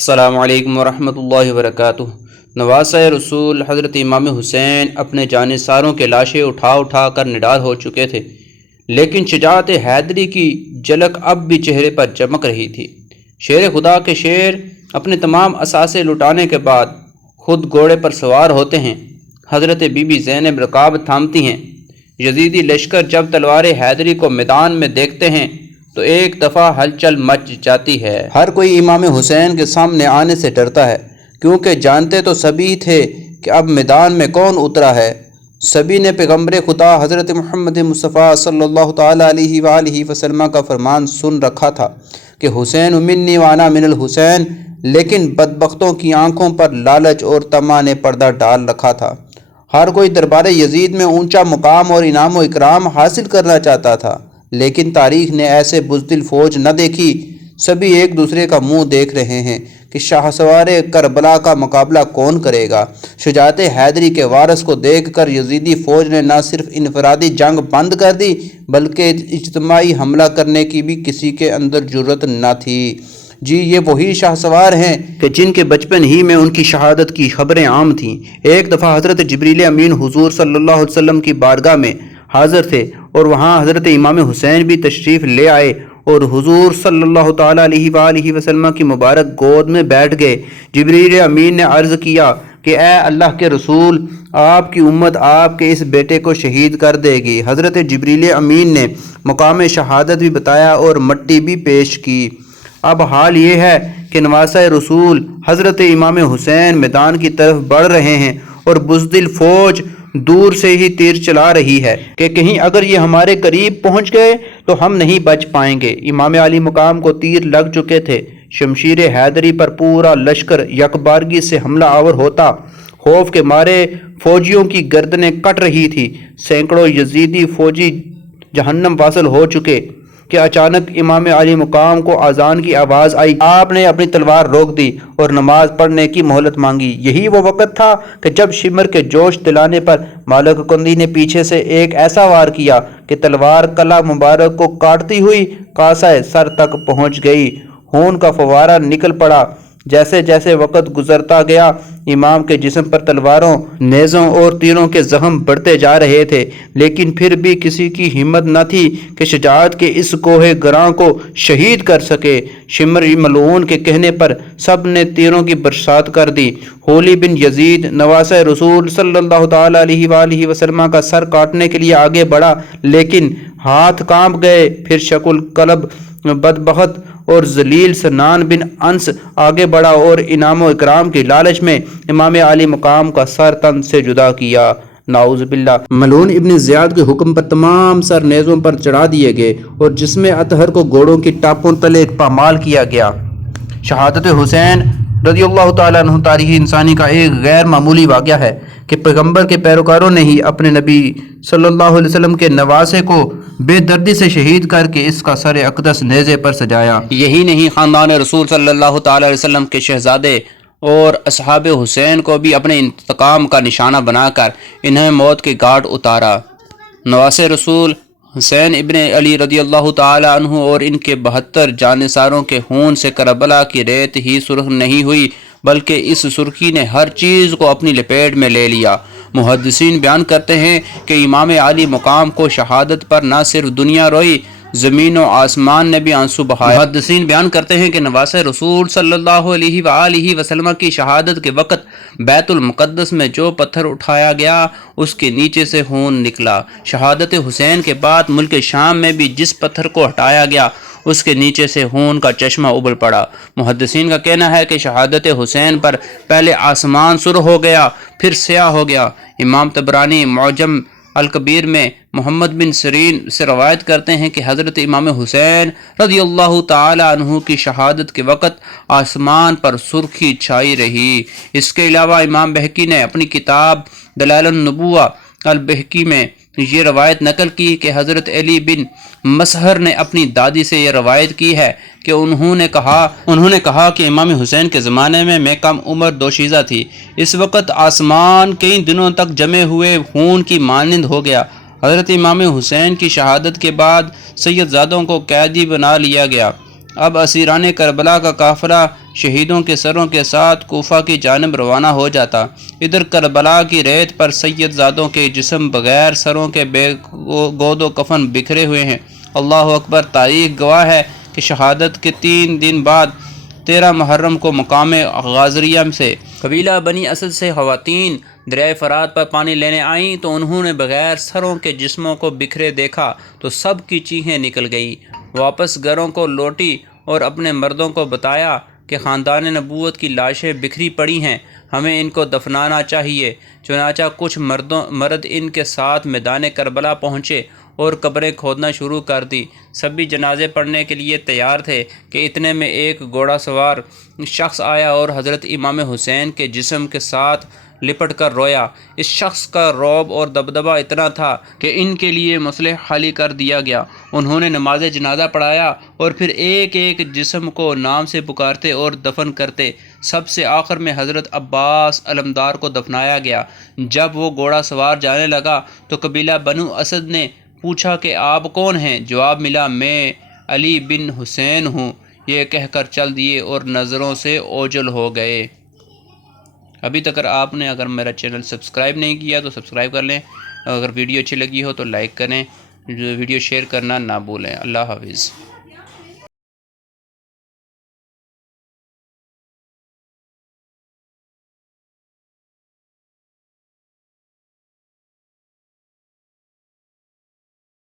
السلام علیکم ورحمۃ اللہ وبرکاتہ۔ نواسہ رسول حضرت امام حسین اپنے جانثاروں کے لاشیں اٹھا اٹھا کر نڈال ہو چکے تھے، لیکن شجاعت حیدری کی جھلک اب بھی چہرے پر چمک رہی تھی۔ شیر خدا کے شیر اپنے تمام اثاثے لٹانے کے بعد خود گھوڑے پر سوار ہوتے ہیں۔ حضرت بی بی زینب رکاب تھامتی ہیں۔ یزیدی لشکر جب تلوار حیدری کو میدان میں دیکھتے ہیں تو ایک دفعہ ہلچل مچ جاتی ہے۔ ہر کوئی امام حسین کے سامنے آنے سے ڈرتا ہے، کیونکہ جانتے تو سبھی تھے کہ اب میدان میں کون اترا ہے۔ سبھی نے پیغمبر خدا حضرت محمد مصطفیٰ صلی اللہ تعالیٰ علیہ وآلہ وسلم کا فرمان سن رکھا تھا کہ حسین منی وانا من الحسین، لیکن بدبختوں کی آنکھوں پر لالچ اور طمع نے پردہ ڈال رکھا تھا۔ ہر کوئی دربار یزید میں اونچا مقام اور انعام و اکرام حاصل کرنا چاہتا تھا، لیکن تاریخ نے ایسے بزدل فوج نہ دیکھی۔ سبھی ایک دوسرے کا منہ دیکھ رہے ہیں کہ شاہسوار کربلا کا مقابلہ کون کرے گا۔ شجاعت حیدری کے وارث کو دیکھ کر یزیدی فوج نے نہ صرف انفرادی جنگ بند کر دی، بلکہ اجتماعی حملہ کرنے کی بھی کسی کے اندر جرأت نہ تھی۔ جی یہ وہی شاہسوار ہیں کہ جن کے بچپن ہی میں ان کی شہادت کی خبریں عام تھیں۔ ایک دفعہ حضرت جبریل امین حضور صلی اللہ علیہ وسلم کی بارگاہ میں حاضر تھے اور وہاں حضرت امام حسین بھی تشریف لے آئے اور حضور صلی اللہ تعالیٰ علیہ وآلہ وسلم کی مبارک گود میں بیٹھ گئے۔ جبریل امین نے عرض کیا کہ اے اللہ کے رسول، آپ کی امت آپ کے اس بیٹے کو شہید کر دے گی۔ حضرت جبریل امین نے مقام شہادت بھی بتایا اور مٹی بھی پیش کی۔ اب حال یہ ہے کہ نواسہ رسول حضرت امام حسین میدان کی طرف بڑھ رہے ہیں اور بزدل فوج دور سے ہی تیر چلا رہی ہے کہ کہیں اگر یہ ہمارے قریب پہنچ گئے تو ہم نہیں بچ پائیں گے۔ امام علی مقام کو تیر لگ چکے تھے۔ شمشیر حیدری پر پورا لشکر یکبارگی سے حملہ آور ہوتا۔ خوف کے مارے فوجیوں کی گردنیں کٹ رہی تھی۔ سینکڑوں یزیدی فوجی جہنم واصل ہو چکے کہ اچانک امام علی مقام کو اذان کی آواز آئی۔ آپ نے اپنی تلوار روک دی اور نماز پڑھنے کی مہلت مانگی۔ یہی وہ وقت تھا کہ جب شمر کے جوش دلانے پر مالک کندی نے پیچھے سے ایک ایسا وار کیا کہ تلوار کلہ مبارک کو کاٹتی ہوئی کاسہ سر تک پہنچ گئی۔ خون کا فوارہ نکل پڑا۔ جیسے جیسے وقت گزرتا گیا امام کے جسم پر تلواروں، نیزوں اور تیروں کے زخم بڑھتے جا رہے تھے، لیکن پھر بھی کسی کی ہمت نہ تھی کہ شجاعت کے اس کوہ گراں کو شہید کر سکے۔ شمر ملعون کے کہنے پر سب نے تیروں کی برسات کر دی۔ ہولی بن یزید نواسہ رسول صلی اللہ تعالیٰ علیہ وآلہ وسلم کا سر کاٹنے کے لیے آگے بڑھا، لیکن ہاتھ کانپ گئے۔ پھر شکل قلب بدبخت اور ذلیل سنان بن انس آگے بڑھا اور انعام و اکرام کی لالچ میں امام علی مقام کا سر تن سے جدا کیا۔ نعوذ باللہ۔ ملعون ابن زیاد کے حکم پر تمام سر نیزوں پر چڑھا دیے گئے اور جسم اطہر کو گھوڑوں کی ٹاپوں تلے پامال کیا گیا۔ شہادت حسین رضی اللہ تعالیٰ عنہ تاریخ انسانی کا ایک غیر معمولی واقعہ ہے کہ پیغمبر کے پیروکاروں نے ہی اپنے نبی صلی اللہ علیہ وسلم کے نواسے کو بے دردی سے شہید کر کے اس کا سر اقدس نیزے پر سجایا۔ یہی نہیں، خاندان رسول صلی اللہ تعالیٰ علیہ وسلم کے شہزادے اور اصحاب حسین کو بھی اپنے انتقام کا نشانہ بنا کر انہیں موت کے گھاٹ اتارا۔ نواسہ رسول حسین ابن علی رضی اللہ تعالیٰ عنہ اور ان کے 72 جانثاروں کے خون سے کربلا کی ریت ہی سرخ نہیں ہوئی، بلکہ اس سرخی نے ہر چیز کو اپنی لپیٹ میں لے لیا۔ محدثین بیان کرتے ہیں کہ امام علی مقام کو شہادت پر نہ صرف دنیا روئی، زمین و آسمان نے بھی آنسو بہائے۔ محدثین بیان کرتے ہیں کہ نواسہ رسول صلی اللہ علیہ وآلہ وسلم کی شہادت کے وقت بیت المقدس میں جو پتھر اٹھایا گیا اس کے نیچے سے خون نکلا۔ شہادت حسین کے بعد ملک شام میں بھی جس پتھر کو ہٹایا گیا اس کے نیچے سے خون کا چشمہ ابل پڑا۔ محدثین کا کہنا ہے کہ شہادت حسین پر پہلے آسمان سرخ ہو گیا، پھر سیاہ ہو گیا۔ امام طبرانی معجم الکبیر میں محمد بن سیرین سے روایت کرتے ہیں کہ حضرت امام حسین رضی اللہ تعالی عنہ کی شہادت کے وقت آسمان پر سرخی چھائی رہی۔ اس کے علاوہ امام بہقی نے اپنی کتاب دلائل النبوہ البہقی میں یہ روایت نقل کی کہ حضرت علی بن مسہر نے اپنی دادی سے یہ روایت کی ہے کہ انہوں نے کہا کہ امام حسین کے زمانے میں کم عمر دوشیزہ تھی۔ اس وقت آسمان کئی دنوں تک جمے ہوئے خون کی مانند ہو گیا۔ حضرت امام حسین کی شہادت کے بعد سید زادوں کو قیدی بنا لیا گیا۔ اب اسیران کربلا کا قافلہ شہیدوں کے سروں کے ساتھ کوفہ کی جانب روانہ ہو جاتا۔ ادھر کربلا کی ریت پر سید زادوں کے جسم بغیر سروں کے بے گود و کفن بکھرے ہوئے ہیں۔ اللہ اکبر! تاریخ گواہ ہے کہ شہادت کے 3 دن بعد 13 محرم کو مقام غازریہ سے قبیلہ بنی اسد سے خواتین دریائے فرات پر پانی لینے آئیں تو انہوں نے بغیر سروں کے جسموں کو بکھرے دیکھا تو سب کی چیخیں نکل گئیں۔ واپس گھروں کو لوٹی اور اپنے مردوں کو بتایا کہ خاندان نبوت کی لاشیں بکھری پڑی ہیں، ہمیں ان کو دفنانا چاہیے۔ چنانچہ کچھ مرد ان کے ساتھ میدان کربلا پہنچے اور قبریں کھودنا شروع کر دی۔ سبھی جنازے پڑھنے کے لیے تیار تھے کہ اتنے میں ایک گھوڑا سوار شخص آیا اور حضرت امام حسین کے جسم کے ساتھ لپٹ کر رویا۔ اس شخص کا رعب اور دبدبہ اتنا تھا کہ ان کے لیے مسلح خالی کر دیا گیا۔ انہوں نے نماز جنازہ پڑھایا اور پھر ایک ایک جسم کو نام سے پکارتے اور دفن کرتے۔ سب سے آخر میں حضرت عباس علمدار کو دفنایا گیا۔ جب وہ گھوڑا سوار جانے لگا تو قبیلہ بنو اسد نے پوچھا کہ آپ کون ہیں؟ جواب ملا، میں علی بن حسین ہوں۔ یہ کہہ کر چل دیے اور نظروں سے اوجھل ہو گئے۔ ابھی تک اگر میرا چینل سبسکرائب نہیں کیا تو سبسکرائب کر لیں۔ اگر ویڈیو اچھی لگی ہو تو لائک کریں، ویڈیو شیئر کرنا نہ بھولیں۔ اللہ حافظ۔